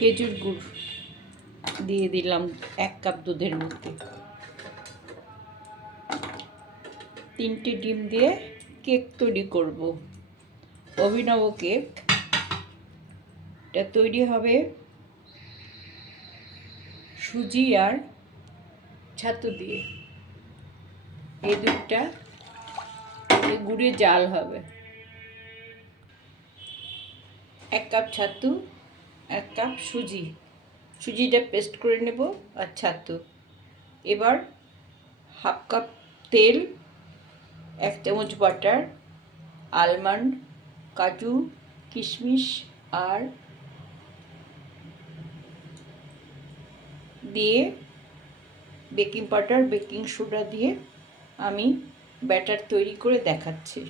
খেজুর গুড় দিয়ে দিলাম এক কাপ দুধের মধ্যে। তিনটে ডিম দিয়ে কেক তৈরি করব। অভিনব কেক। এটা তৈরি হবে সুজি আর ছাতু দিয়ে। এই দুধটা গুড়ে জাল হবে। এক কাপ ছাতু এক কাপ সুজি। সুজিটা পেস্ট করে নেব আর ছাতু এবার হাফ কাপ তেল, এক চামচ বাটার আলমন্ড কাজু, কিশমিশ আর দিয়ে বেকিং পাউডার বেকিং সোডা দিয়ে আমি ব্যাটার তৈরি করে দেখাচ্ছি।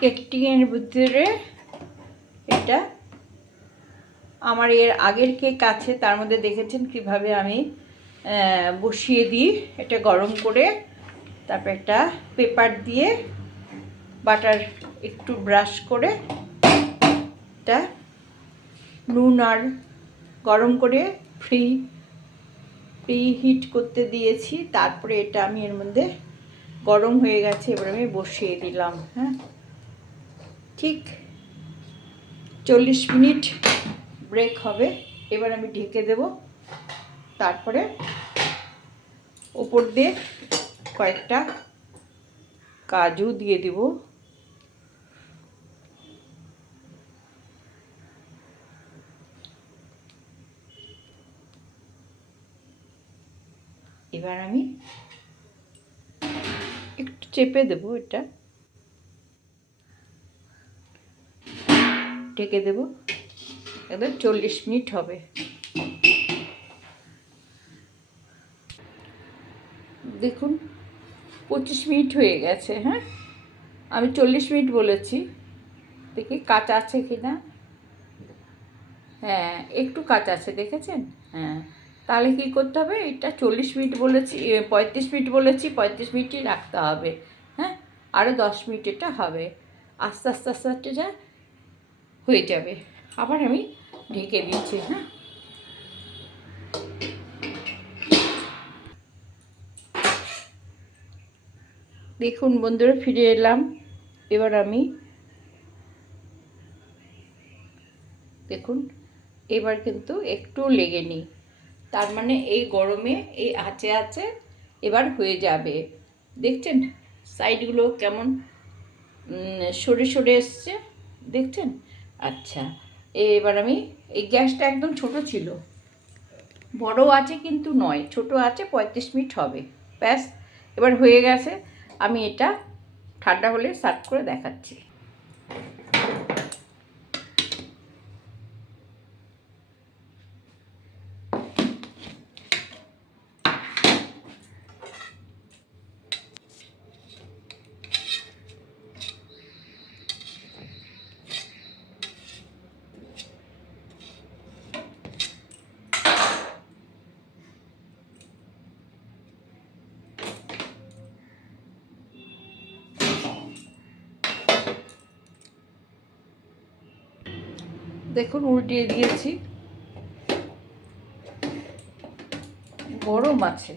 কেকটির ভিতরে এটা আমার এর আগের কেক আছে, তার মধ্যে দেখেছেন কীভাবে আমি বসিয়ে দিই। এটা গরম করে তারপর একটা পেপার দিয়ে বাটার একটু ব্রাশ করে এটা নুন আর গরম করে ফ্রি, প্রি হিট করতে দিয়েছি। তারপরে এটা আমি এর মধ্যে গরম হয়ে গেছে, এবার আমি বসিয়ে দিলাম হ্যাঁ। ঠিক চল্লিশ মিনিট ব্রেক হবে। এবার আমি ঢেকে দেব। তারপরে ওপর দিয়ে কয়েকটা কাজু দিয়ে দিব। এবার আমি একটু চেপে দেবো এটা। ঢেকে দেব। একদম চল্লিশ মিনিট হবে। দেখুন, পঁচিশ মিনিট হয়ে গেছে হ্যাঁ? আমি চল্লিশ মিনিট বলেছি। দেখি কাঁচা আছে কি না? হ্যাঁ একটু কাঁচা আছে, দেখেছেন? হ্যাঁ তাহলে কি করতে হবে? এটা চল্লিশ মিনিট বলেছি পঁয়ত্রিশ মিনিট বলেছি, পঁয়ত্রিশ মিনিটই রাখতে হবে হ্যাঁ? আরও দশ মিনিট এটা হবে। আস্তে আস্তে আস্তে আস্তে যা হয়ে যাবে। আবার আমি ঢেকে দিচ্ছি হ্যাঁ? দেখুন বন্ধুরা, ফিরে এলাম। এবার আমি দেখুন, এবার কিন্তু একটু লেগে নি তার মানে এই গরমে, এই আঁচে আঁচে এবার হয়ে যাবে। দেখছেন? সাইডগুলো কেমন সরে সরে এসছে। দেখছেন? আচ্ছা। এবার আমি, এই গ্যাসটা একদম ছোট ছিল। বড় আছে কিন্তু নয়, ছোট আছে পঁয়ত্রিশ মিনিট হবে। ব্যাস, এবার হয়ে গেছে, আমি এটা ঠান্ডা হলে সার্ভ করে দেখাচ্ছি। দেখুন, উল্টিয়ে দিয়েছি। গরম আছে।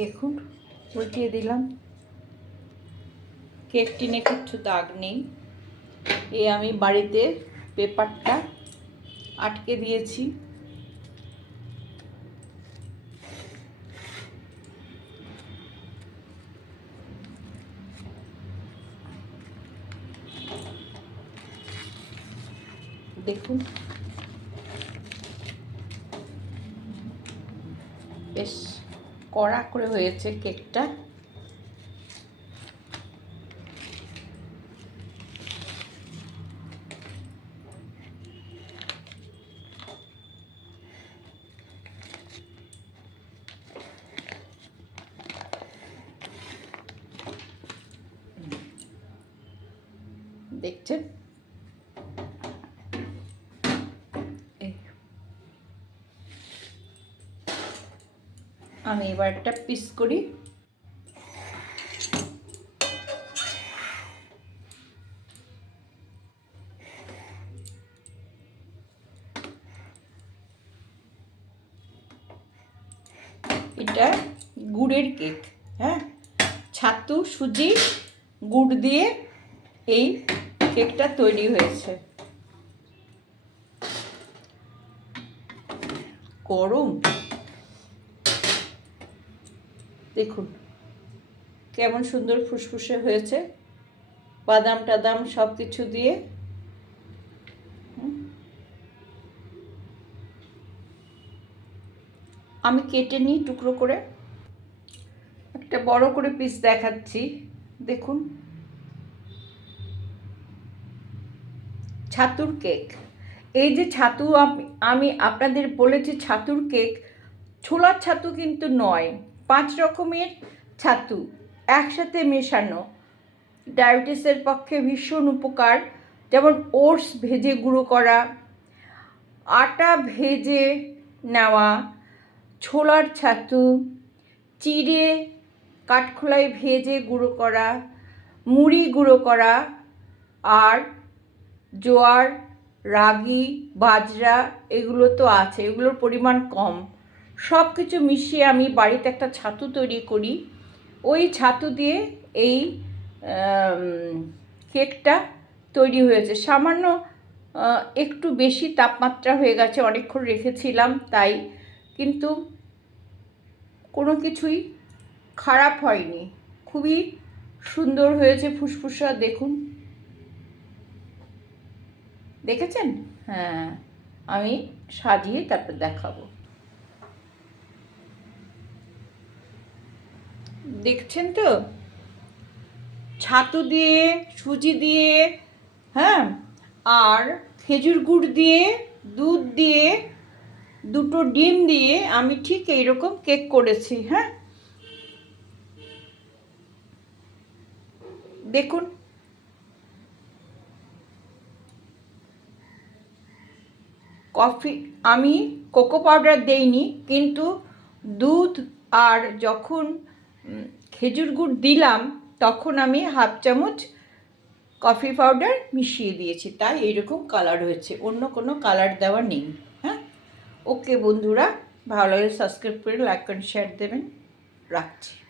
দেখুন, উল্টিয়ে দিলাম। কেক টিনে কিচ্ছু দাগ নেই। এ আমি বাড়িতে পেপারটা আটকে দিয়েছি। দেখুন। বেশ কড়া করে হয়েছে কেকটা। দেখছেন? আমি এবার একটা পিস করি। এটা গুড়ের কেক হ্যাঁ? ছাতু, সুজি, গুড় দিয়ে এই কেকটা তৈরি হয়েছে। গরম। দেখুন, কেমন সুন্দর ফুসফুসে হয়েছে। বাদাম টাদাম সব কিছু দিয়ে। আমি কেটে নিই টুকরো করে। একটা বড় করে পিস দেখাচ্ছি, দেখুন। ছাতুর কেক। এই যে ছাতু আমি আপনাদের বলেছি ছাতুর কেক, ছোলার ছাতু কিন্তু নয়। পাঁচ রকমের ছাতু একসাথে মেশানো। ডায়াবেটিসের পক্ষে ভীষণ উপকার, যেমন ওটস ভেজে গুঁড়ো করা, আটা ভেজে নেওয়া, ছোলার ছাতু, চিড়ে কাঠখোলায় ভেজে গুঁড়ো করা, মুড়ি গুঁড়ো করা, আর জোয়ার, রাগি, বাজরা এগুলো তো আছে, এগুলোর পরিমাণ কম। সব কিছু মিশিয়ে আমি বাড়িতে একটা ছাতু তৈরি করি। ওই ছাতু দিয়ে এই কেকটা তৈরি হয়েছে। সামান্য একটু বেশি তাপমাত্রা হয়ে গেছে, অনেকক্ষণ রেখেছিলাম তাই। কিন্তু কোনো কিছুই খারাপ হয়নি। খুবই সুন্দর হয়েছে ফুসফুসা, দেখুন। দেখেছেন? হ্যাঁ আমি সাজিয়ে তারপর দেখাবো। দেখছেন তো? ছাতু দিয়ে, সুজি দিয়ে হ্যাঁ? আর খেজুর গুড় দিয়ে, দুধ দিয়ে, দুটো ডিম দিয়ে আমি ঠিক এইরকম কেক করেছি হ্যাঁ? দেখুন। কফি, আমি কোকো পাউডার দেইনি, কিন্তু দুধ আর যখন খেজুর গুড় দিলাম, তখন আমি হাফ চামচ কফি পাউডার মিশিয়ে দিয়েছি। তাই এইরকম কালার হয়েছে। অন্য কোনো কালার দেওয়া নেই। হ্যাঁ? ওকে বন্ধুরা, ভালো লাগে সাবস্ক্রাইব করে লাইক অ্যান্ড শেয়ার দেবেন। রাখছি।